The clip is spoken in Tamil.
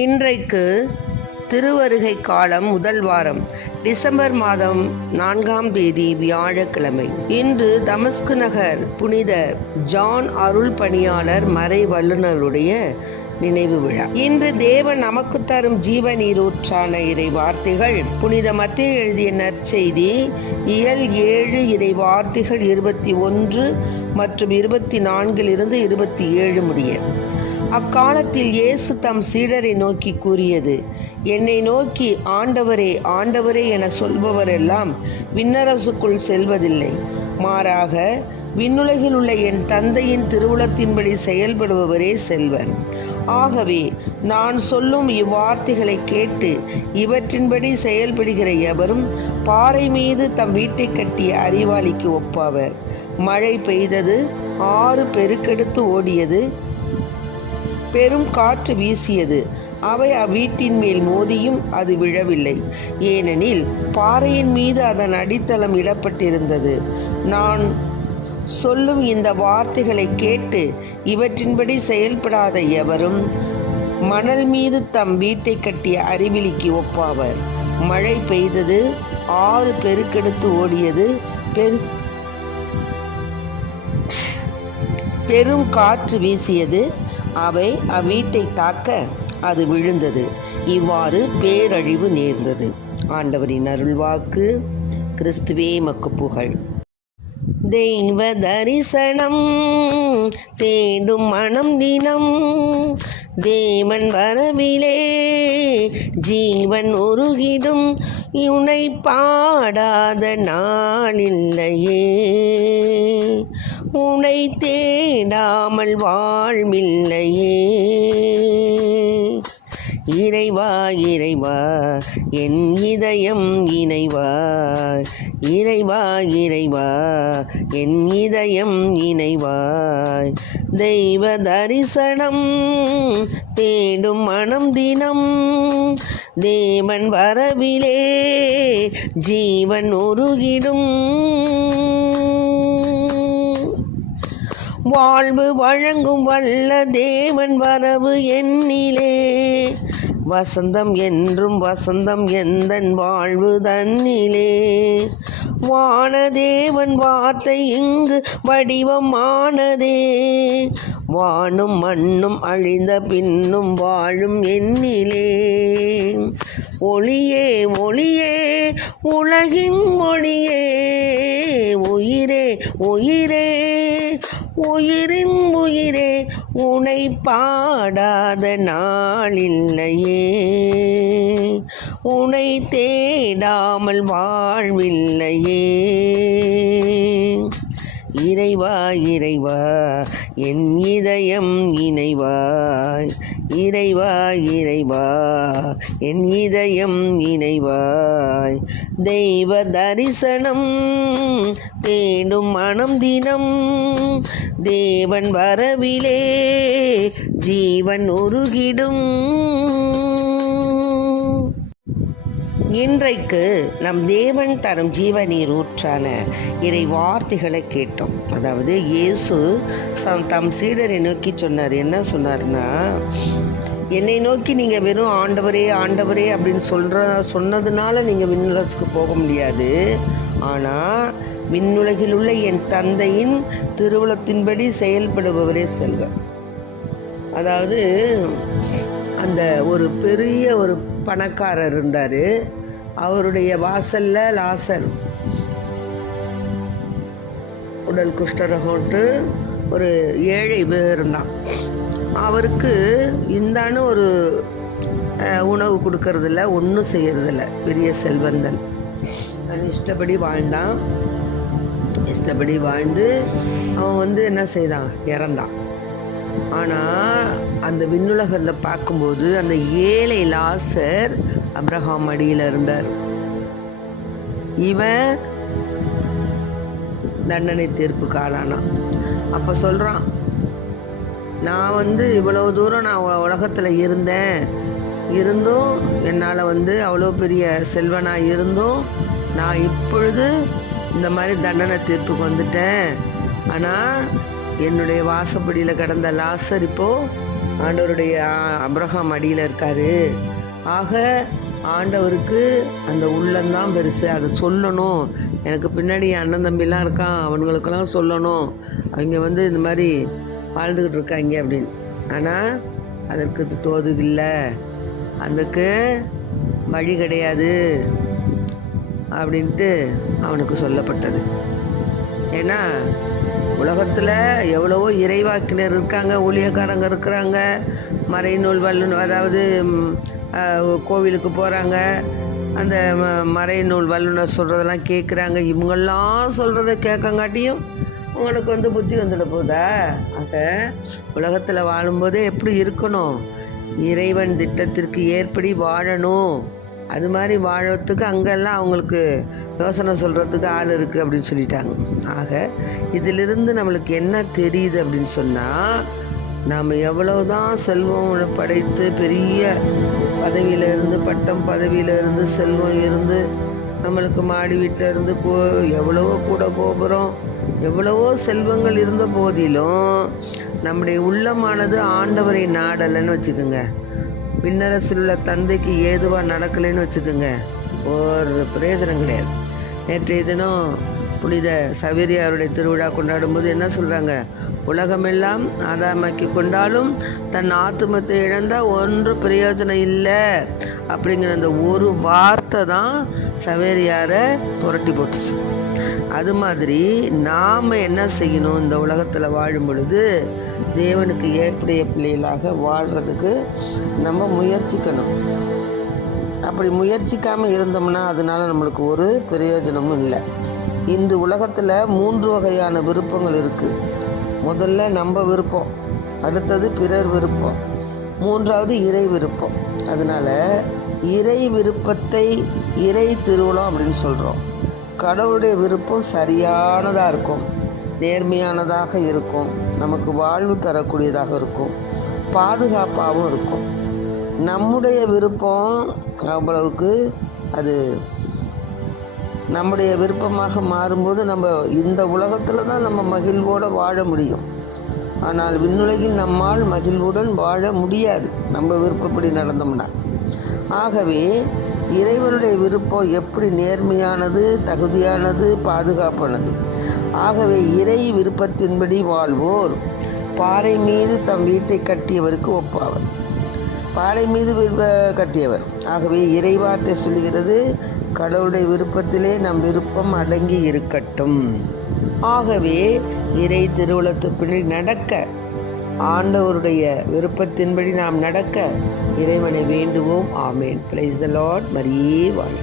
இன்றைக்கு திருவருகை காலம் முதல் வாரம், டிசம்பர் மாதம் 4ஆம் தேதி வியாழக்கிழமை. இன்று தமஸ்கு நகர் புனித ஜான் அருள் பணியாளர் மறை வல்லுநருடைய நினைவு விழா. இன்று தேவன் நமக்கு தரும் ஜீவ நீரூற்றான இறை வார்த்தைகள் புனித மத்தேயு எழுதிய நற்செய்தி இயல் 7 இறை வார்த்தைகள் 21 மற்றும் 24 27 முடிய. அக்காலத்தில் இயேசு தம் சீடரை நோக்கி கூறியது: என்னை நோக்கி ஆண்டவரே ஆண்டவரே என சொல்பவரெல்லாம் விண்ணரசுக்குள் செல்வதில்லை, மாறாக விண்ணுலகில் உள்ள என் தந்தையின் திருவுளத்தின்படி செயல்படுபவரே செல்வர். ஆகவே நான் சொல்லும் இவ்வார்த்தைகளை கேட்டு இவற்றின்படி செயல்படுகிற எவரும் பாறை மீது தம் வீட்டை கட்டிய அறிவாளிக்கு ஒப்பாவர். மழை பெய்தது, ஆறு பெருக்கெடுத்து ஓடியது, பெரும் காற்று வீசியது, அவை அவ்வீட்டின் மேல் மோதியும் அது விழவில்லை, ஏனெனில் பாறையின் மீது அதன் அடித்தளம் இடப்பட்டிருந்தது. நான் சொல்லும் இந்த வார்த்தைகளை கேட்டு இவற்றின்படி செயல்படாத எவரும் மணல் மீது தம் வீட்டை கட்டிய அறிவிலிக்கு ஒப்பாவர். மழை பெய்தது, ஆறு பெருக்கெடுத்து ஓடியது, பெரும் காற்று வீசியது, அவை அவ்வீட்டை தாக்க அது விழுந்தது. இவ்வாறு பேரழிவு நேர்ந்தது. ஆண்டவரின் அருள்வாக்கு. கிறிஸ்துவே மக்கு புகழ். தெய்வ தரிசனம் தேடும் மனம் தினம், தேவன் வரவிலே ஜீவன் உருகிடும், உனை பாடாத நாளில்லையே, உனை தேடாமல் வாழ்வில்லையே. இறைவா இறைவா என் இதயம் இணைவாய், இறைவா இறைவா என் இதயம் இணைவாய். தெய்வ தரிசனம் தேடும் மனம் தினம், தேவன் வரவிலே ஜீவன் உருகிடும், வாழ்வு வழங்கும் வல்ல தேவன் வரவு என்னிலே, வசந்தம் என்றும் வசந்தம் எந்தன் வாழ்வு தன்னிலே. வானதேவன் வார்த்தை இங்கு வடிவமானதே, வானும் மண்ணும் அழிந்த பின்னும் வாழும் என்னிலே. ஒளியே ஒளியே உலகின் ஒளியே, உயிரே உயிரே உயிரின் உயிரே, உனை பாடாத நாளில்லையே, உனை தேடாமல் வாழ்வில்லையே. இறைவா இறைவா என் இதயம் இணைவாய், இறைவா இறைவா என் இதயம் இணைவாய். தெய்வ தரிசனம் தேடும் மனம் தினம், தேவன் வரவிலே ஜீவன் உருகிடும். இன்றைக்கு நம் தேவன் தரும் ஜீவநீர் ஊற்றான இறை வார்த்தைகளை கேட்டோம். அதாவது இயேசு தம் சீடரை நோக்கி சொன்னார். என்ன சொன்னார்னா, என்னை நோக்கி நீங்கள் வெறும் ஆண்டவரே ஆண்டவரே அப்படின்னு சொன்னதுனால நீங்கள் விண்ணுலகுக்கு போக முடியாது. ஆனால் விண்ணுலகில் உள்ள என் தந்தையின் திருவுளத்தின்படி செயல்படுபவரே செல்வர். அதாவது அந்த ஒரு பெரிய ஒரு பணக்காரர் இருந்தார். அவருடைய வாசலில் லாசர், உடல் குஷ்டரோகம்ட்டு ஒரு ஏழை இருந்தான். அவருக்கு இந்தான்னு ஒரு உணவு கொடுக்கறதில்ல, ஒன்றும் செய்யறதில்ல. பெரிய செல்வந்தன். இஷ்டப்படி வாழ்ந்தான். இஷ்டப்படி வாழ்ந்து அவன் என்ன செய்தான், இறந்தான். ஆனால் அந்த விண்ணுலகில் பார்க்கும்போது அந்த ஏழை லாசர் அப்ரஹாம் அடியில் இருந்தார். இவன் தண்டனை தீர்ப்புக்கு ஆளானான். அப்போ சொல்கிறான், நான் இவ்வளவு தூரம் நான் உலகத்தில் இருந்தும் என்னால் அவ்வளோ பெரிய செல்வனாக இருந்தும் நான் இப்பொழுது இந்த மாதிரி தண்டனை தீர்ப்புக்கு வந்துட்டேன். ஆனால் என்னுடைய வாசப்படியில் கிடந்த லாசர் இப்போது ஆண்டவருடைய அப்ரஹாம் அடியில் இருக்கார். ஆக ஆண்டவருக்கு அந்த உள்ளந்தான் பெருசு. அதை சொல்லணும். எனக்கு பின்னாடி என் அண்ணன் தம்பிலாம் இருக்கான், அவனுங்களுக்கெல்லாம் சொல்லணும், அவங்க இந்த மாதிரி வாழ்ந்துக்கிட்டு இருக்காங்க அப்படின்னு. ஆனால் அதற்கு தோது இல்லை, அதுக்கு வழி கிடையாது அப்படின்ட்டு அவனுக்கு சொல்லப்பட்டது. ஏன்னா உலகத்தில் எவ்வளவோ இறைவாக்கினர் இருக்காங்க, ஊழியக்காரங்க இருக்கிறாங்க, மறைநூல் வல்லுநர், அதாவது கோவிலுக்கு போகிறாங்க, அந்த மறைநூல் வல்லுநர் சொல்கிறதெல்லாம் கேட்குறாங்க. இவங்கெல்லாம் சொல்கிறத கேட்கங்காட்டியும் உங்களுக்கு புத்தி வந்துட போதா? ஆக உலகத்தில் வாழும்போதே எப்படி இருக்கணும்? இறைவன் திட்டத்திற்கு ஏற்படி வாழணும். அது மாதிரி வாழறதுக்கு அங்கெல்லாம் அவங்களுக்கு யோசனை சொல்கிறதுக்கு ஆள் இருக்குது அப்படின்னு சொல்லிட்டாங்க. ஆக இதிலிருந்து நம்மளுக்கு என்ன தெரியுது அப்படின்னு சொன்னால், நாம் எவ்வளவுதான் செல்வம் படைத்து பெரிய பதவியில் இருந்து, பட்டம் பதவியில் இருந்து, செல்வம் இருந்து, நம்மளுக்கு மாடி வீட்டில் இருந்து எவ்வளவோ கூட கோபுரம், எவ்வளவோ செல்வங்கள் இருந்த போதிலும் நம்முடைய உள்ளமானது ஆண்டவரை நாடலைன்னு வச்சுக்கோங்க, விண்ணரசில் உள்ள தந்தைக்கு ஏதுவாக நடக்கலைன்னு வச்சுக்கோங்க, ஒரு பிரயோஜனம் கிடையாது. நேற்றைய தினம் புனித சவேரியாருடைய திருவிழா கொண்டாடும்போது என்ன சொல்கிறாங்க? உலகமெல்லாம் ஆதாயமாக்கி கொண்டாலும் தன் ஆத்துமத்தை இழந்தால் ஒன்று பிரயோஜனம் இல்லை அப்படிங்கிற அந்த ஒரு வார்த்தை தான் சவேரியாரை புரட்டி போட்டுச்சு. அது மாதிரி நாம் என்ன செய்யணும்? இந்த உலகத்தில் வாழும் பொழுது தேவனுக்கு ஏற்புடைய பிள்ளைகளாக வாழ்கிறதுக்கு நம்ம முயற்சிக்கணும். அப்படி முயற்சிக்காமல் இருந்தோம்னா அதனால் நம்மளுக்கு ஒரு பிரயோஜனமும் இல்லை. இன்று உலகத்தில் 3 வகையான விருப்பங்கள் இருக்குது. முதல்ல நம்ம விருப்பம், அடுத்தது பிறர் விருப்பம், 3வது இறை விருப்பம். அதனால் இறை விருப்பத்தை இறை திருவுளம் அப்படின்னு சொல்கிறோம். கடவுளுடைய விருப்பம் சரியானதாக இருக்கும், நேர்மையானதாக இருக்கும், நமக்கு வாழ்வு தரக்கூடியதாக இருக்கும், பாதுகாப்பாகவும் இருக்கும். நம்முடைய விருப்பம் அவ்வளவுக்கு அது நம்முடைய விருப்பமாக மாறும்போது நம்ம இந்த உலகத்தில் தான் நம்ம மகிழ்வோடு வாழ முடியும். ஆனால் விண்ணுலகில் நம்மால் மகிழ்வுடன் வாழ முடியாது நம்ம விருப்பப்படி நடந்தோம்னா. ஆகவே இறைவனுடைய விருப்பம் எப்படி நேர்மையானது, தகுதியானது, பாதுகாப்பானது. ஆகவே இறை விருப்பத்தின்படி வாழ்வோர் பாறை மீது தம் வீட்டை கட்டியவருக்கு ஒப்பாவர். பாறை மீது கட்டியவர். ஆகவே இறைவார்த்தை சொல்கிறது, கடவுளுடைய விருப்பத்திலே நம் விருப்பம் அடங்கி இருக்கட்டும். ஆகவே இறை திருவுளத்துப்படி நடக்க, ஆண்டவருடைய விருப்பத்தின்படி நாம் நடக்க இறைவனை வேண்டுவோம். ஆமேன். Praise the lord. மரியே வாழ்க.